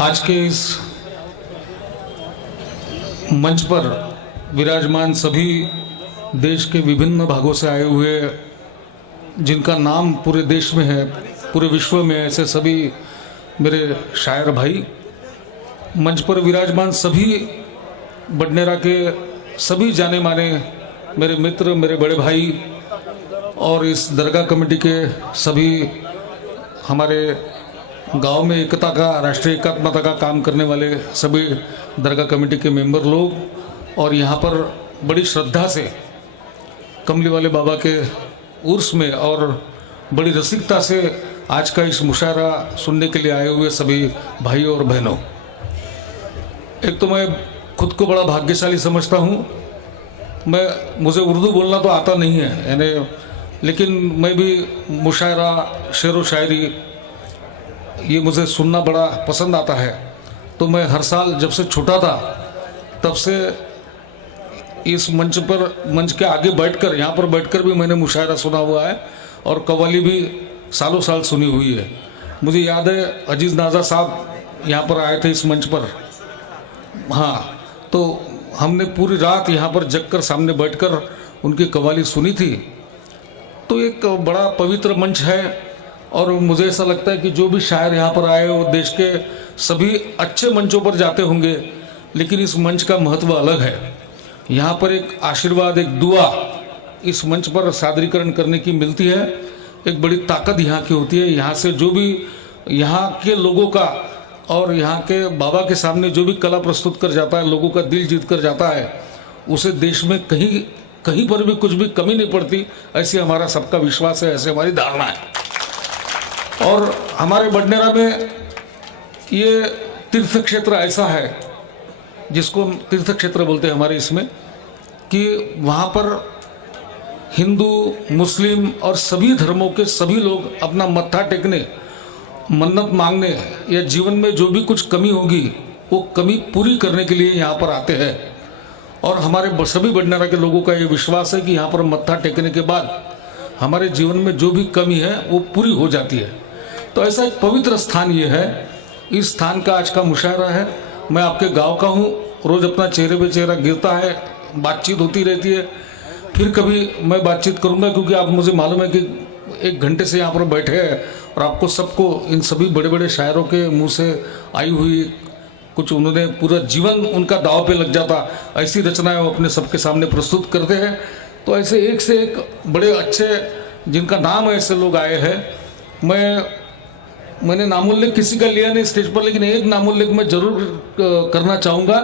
आज के इस मंच पर विराजमान सभी देश के विभिन्न भागों से आए हुए जिनका नाम पूरे देश में है, पूरे विश्व में, ऐसे सभी मेरे शायर भाई, मंच पर विराजमान सभी बडनेरा के सभी जाने माने मेरे मित्र, मेरे बड़े भाई और इस दरगाह कमेटी के सभी हमारे गांव में एकता का, राष्ट्रीय एकात्मता का काम करने वाले सभी दरगाह कमेटी के मेंबर लोग और यहाँ पर बड़ी श्रद्धा से कमली वाले बाबा के उर्स में और बड़ी रसिकता से आज का इस मुशायरा सुनने के लिए आए हुए सभी भाइयों और बहनों, एक तो मैं खुद को बड़ा भाग्यशाली समझता हूँ। मुझे उर्दू बोलना तो आता नहीं है यानी, लेकिन मैं भी मुशायरा, शेर व शायरी ये मुझे सुनना बड़ा पसंद आता है। तो मैं हर साल जब से छोटा था तब से इस मंच के आगे बैठकर, यहाँ पर बैठकर भी मैंने मुशायरा सुना हुआ है और कव्वाली भी सालों साल सुनी हुई है। मुझे याद है अजीज़ नाजा साहब यहाँ पर आए थे इस मंच पर, हाँ, तो हमने पूरी रात यहाँ पर जगकर सामने बैठकर उनकी कव्वाली सुनी थी। तो एक बड़ा पवित्र मंच है और मुझे ऐसा लगता है कि जो भी शायर यहाँ पर आए वो देश के सभी अच्छे मंचों पर जाते होंगे, लेकिन इस मंच का महत्व अलग है। यहाँ पर एक आशीर्वाद, एक दुआ इस मंच पर सादरीकरण करने की मिलती है। एक बड़ी ताकत यहाँ की होती है। यहाँ से जो भी यहाँ के लोगों का और यहाँ के बाबा के सामने जो भी कला प्रस्तुत कर जाता है, लोगों का दिल जीत कर जाता है, उसे देश में कहीं पर भी कुछ भी कमी नहीं पड़ती, ऐसी हमारा सबका विश्वास है, ऐसी हमारी धारणा है। और हमारे बडनेरा में ये तीर्थ क्षेत्र ऐसा है जिसको हम तीर्थ क्षेत्र बोलते हैं हमारे इसमें, कि वहाँ पर हिंदू, मुस्लिम और सभी धर्मों के सभी लोग अपना मत्था टेकने, मन्नत मांगने या जीवन में जो भी कुछ कमी होगी वो कमी पूरी करने के लिए यहाँ पर आते हैं। और हमारे सभी बडनेरा के लोगों का ये विश्वास है कि यहाँ पर मत्था टेकने के बाद हमारे जीवन में जो भी कमी है वो पूरी हो जाती है। तो ऐसा एक पवित्र स्थान ये है। इस स्थान का आज का मुशायरा है। मैं आपके गांव का हूँ, रोज़ अपना चेहरे पे चेहरा गिरता है, बातचीत होती रहती है। फिर कभी मैं बातचीत करूँगा क्योंकि आप मुझे मालूम है कि 1 घंटे से यहाँ पर बैठे हैं और आपको सबको इन सभी बड़े बड़े शायरों के मुँह से आई हुई कुछ, उन्होंने पूरा जीवन उनका दाव पे लग जाता, ऐसी रचनाएं वो अपने सबके सामने प्रस्तुत करते हैं। तो ऐसे एक से एक बड़े अच्छे जिनका नाम है ऐसे लोग आए हैं। मैंने नामोल्लेख किसी का लिया नहीं स्टेज पर, लेकिन एक नामोल्लेख मैं जरूर करना चाहूँगा,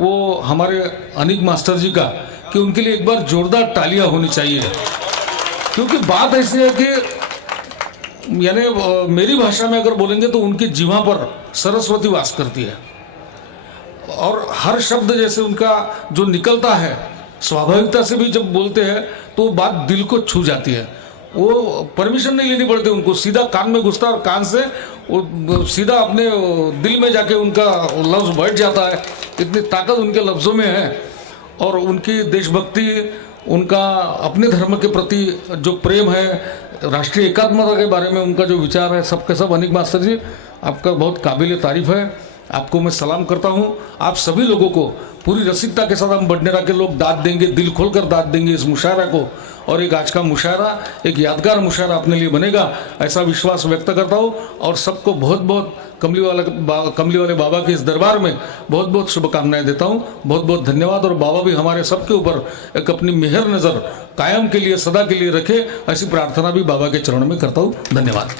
वो हमारे अनीक मास्टर जी का, कि उनके लिए एक बार जोरदार तालियां होनी चाहिए। क्योंकि बात ऐसी है कि यानी मेरी भाषा में अगर बोलेंगे तो उनकी जीवा पर सरस्वती वास करती है और हर शब्द जैसे उनका जो निकलता है स्वाभाविकता से भी जब बोलते हैं तो बात दिल को छू जाती है। वो परमिशन नहीं लेनी पड़ती उनको, सीधा कान में घुसता और कान से वो सीधा अपने दिल में जाके उनका लफ्ज़ बैठ जाता है। इतनी ताकत उनके लफ्ज़ों में है और उनकी देशभक्ति, उनका अपने धर्म के प्रति जो प्रेम है, राष्ट्रीय एकात्मता के बारे में उनका जो विचार है, सबके सब अनीक मास्टर जी आपका बहुत काबिल तारीफ़ है। आपको मैं सलाम करता हूं। आप सभी लोगों को पूरी रसिकता के साथ हम बडनेरा के लोग दाद देंगे, दिल खोलकर दाद देंगे इस मुशायरा को, और एक आज का मुशायरा एक यादगार मुशायरा अपने लिए बनेगा, ऐसा विश्वास व्यक्त करता हूं। और सबको बहुत बहुत कमली वाले बाबा के इस दरबार में बहुत बहुत शुभकामनाएं देता हूं। बहुत बहुत धन्यवाद। और बाबा भी हमारे सबके ऊपर एक अपनी मेहर नज़र कायम के लिए, सदा के लिए रखे, ऐसी प्रार्थना भी बाबा के चरणों में करता हूँ। धन्यवाद।